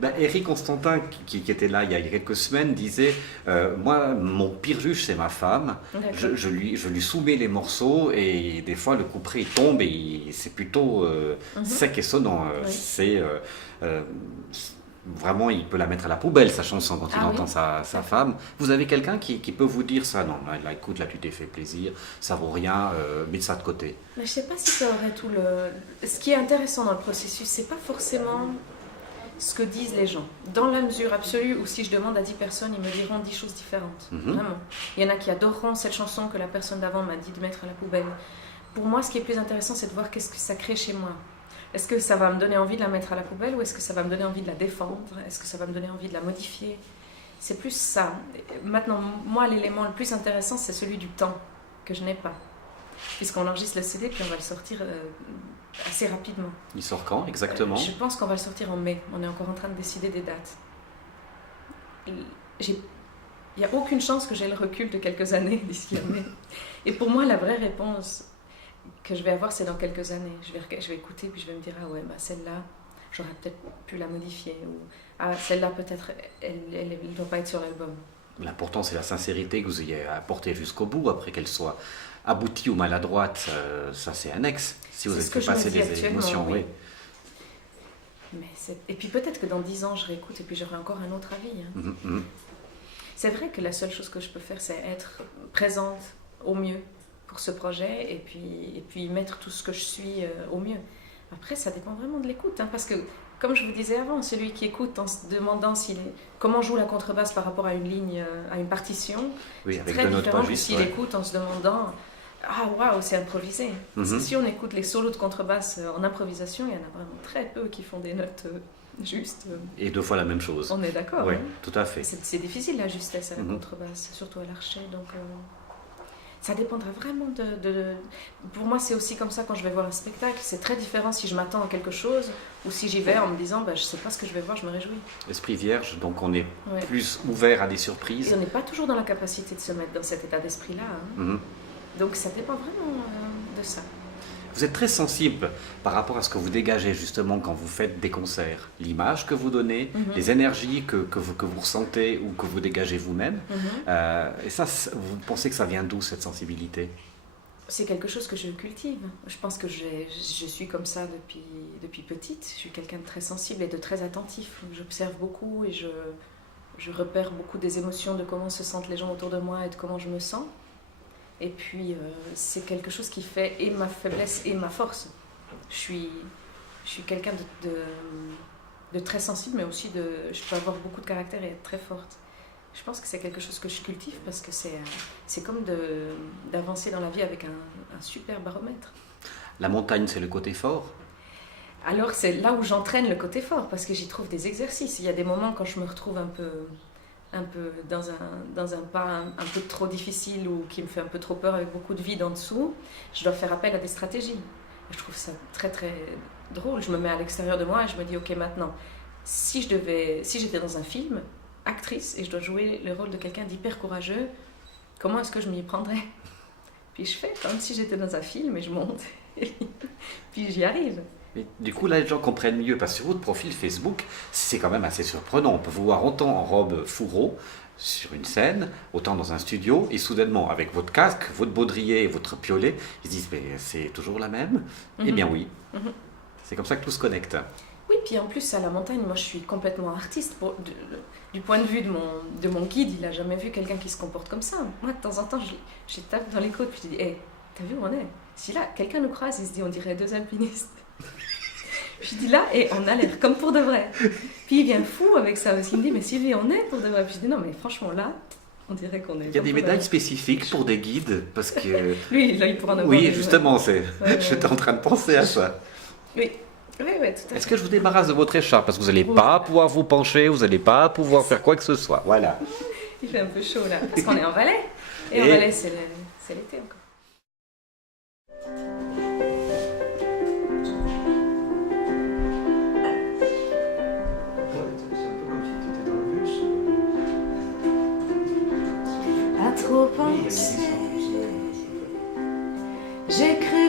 Ben, Eric Constantin, qui était là il y a quelques semaines, disait moi, mon pire juge, c'est ma femme. Je lui soumets les morceaux et des fois, le couperet il tombe et c'est plutôt sec et sonnant. Oui. Vraiment, il peut la mettre à la poubelle, sa chanson, quand il Ah entend oui. sa femme. Vous avez quelqu'un qui peut vous dire ça? Non, là, écoute, là, tu t'es fait plaisir, ça vaut rien, mets ça de côté. Mais je sais pas si ça aurait tout le. Ce qui est intéressant dans le processus, c'est pas forcément ce que disent les gens. Dans la mesure absolue où si je demande à 10 personnes, ils me diront 10 choses différentes. Vraiment. Il y en a qui adoreront cette chanson que la personne d'avant m'a dit de mettre à la poubelle. Pour moi, ce qui est plus intéressant, c'est de voir qu'est-ce que ça crée chez moi. Est-ce que ça va me donner envie de la mettre à la poubelle ou est-ce que ça va me donner envie de la défendre? Est-ce que ça va me donner envie de la modifier? C'est plus ça. Maintenant, moi, l'élément le plus intéressant, c'est celui du temps que je n'ai pas. Puisqu'on enregistre le CD, puis on va le sortir assez rapidement. Il sort quand exactement? Je pense qu'on va le sortir en mai. On est encore en train de décider des dates. Il n'y a aucune chance que j'ai le recul de quelques années d'ici à mai. Et pour moi, la vraie réponse que je vais avoir, c'est dans quelques années. Je vais écouter, puis je vais me dire, ah ouais, bah celle-là, j'aurais peut-être pu la modifier. Ou ah, celle-là, peut-être, elle ne doit pas être sur l'album. L'important, c'est la sincérité que vous ayez apportée jusqu'au bout, après qu'elle soit aboutie ou maladroite, ça c'est annexe. Si vous avez fait passer des émotions, oui. Et puis peut-être que dans 10 ans, je réécoute et puis j'aurai encore un autre avis. Hein. C'est vrai que la seule chose que je peux faire, c'est être présente au mieux pour ce projet et puis mettre tout ce que je suis au mieux. Après, ça dépend vraiment de l'écoute, hein, parce que, comme je vous disais avant, celui qui écoute en se demandant comment joue la contrebasse par rapport à une ligne, à une partition, oui, c'est très différent que s'il écoute en se demandant « Ah, waouh, c'est improvisé ». Si on écoute les solos de contrebasse en improvisation, il y en a vraiment très peu qui font des notes justes. Et 2 fois la même chose. On est d'accord. Oui, hein. tout à fait. C'est difficile la justesse à la contrebasse, surtout à l'archet, donc... Ça dépendra vraiment de... Pour moi, c'est aussi comme ça quand je vais voir un spectacle. C'est très différent si je m'attends à quelque chose ou si j'y vais en me disant je ne sais pas ce que je vais voir, je me réjouis. Esprit vierge, donc on est plus ouvert à des surprises. Et on n'est pas toujours dans la capacité de se mettre dans cet état d'esprit-là. Hein. Donc ça dépend vraiment de ça. Vous êtes très sensible par rapport à ce que vous dégagez justement quand vous faites des concerts. L'image que vous donnez, les énergies que vous ressentez ou que vous dégagez vous-même. Et ça, vous pensez que ça vient d'où cette sensibilité? C'est quelque chose que je cultive. Je pense que je suis comme ça depuis petite. Je suis quelqu'un de très sensible et de très attentif. J'observe beaucoup et je repère beaucoup des émotions, de comment se sentent les gens autour de moi et de comment je me sens. Et puis, c'est quelque chose qui fait et ma faiblesse et ma force. Je suis quelqu'un de très sensible, mais aussi je peux avoir beaucoup de caractère et être très forte. Je pense que c'est quelque chose que je cultive parce que c'est comme d'avancer dans la vie avec un super baromètre. La montagne, c'est le côté fort? Alors, c'est là où j'entraîne le côté fort, parce que j'y trouve des exercices. Il y a des moments quand je me retrouve un peu dans un pas un peu trop difficile ou qui me fait un peu trop peur avec beaucoup de vide en dessous, je dois faire appel à des stratégies. Je trouve ça très très drôle. Je me mets à l'extérieur de moi et je me dis ok, maintenant, si j'étais dans un film, actrice, et je dois jouer le rôle de quelqu'un d'hyper courageux, comment est-ce que je m'y prendrais? Puis je fais comme si j'étais dans un film et je monte. Puis j'y arrive. Mais du coup, là, les gens comprennent mieux, parce que sur votre profil Facebook, c'est quand même assez surprenant. On peut vous voir autant en robe fourreau sur une scène, autant dans un studio, et soudainement, avec votre casque, votre baudrier et votre piolet, ils se disent, mais c'est toujours la même? Eh bien oui, c'est comme ça que tout se connecte. Oui, puis en plus, à la montagne, moi, je suis complètement artiste. Du point de vue de mon guide, il n'a jamais vu quelqu'un qui se comporte comme ça. Moi, de temps en temps, je tape dans les côtes, puis je dis, hé, t'as vu où on est? Si là, quelqu'un nous croise, il se dit, on dirait 2 alpinistes. Je dis là, et on a l'air comme pour de vrai. Puis il vient fou avec ça, parce qu'il me dit, mais Sylvie, on est pour de vrai. Puis je dis, non, mais franchement, là, on dirait qu'on est. Il y a des médailles spécifiques pour des guides, parce que... Lui, là, il pourra en avoir. Oui, justement, j'étais en train de penser à ça. Oui, tout à fait. Est-ce que je vous débarrasse de votre écharpe? Parce que vous n'allez pas pouvoir vous pencher, vous n'allez pas pouvoir faire quoi que ce soit. Voilà. Il fait un peu chaud, là, parce qu'on est en Valais. Et en Valais, c'est l'été encore. trop pensé. J'ai cru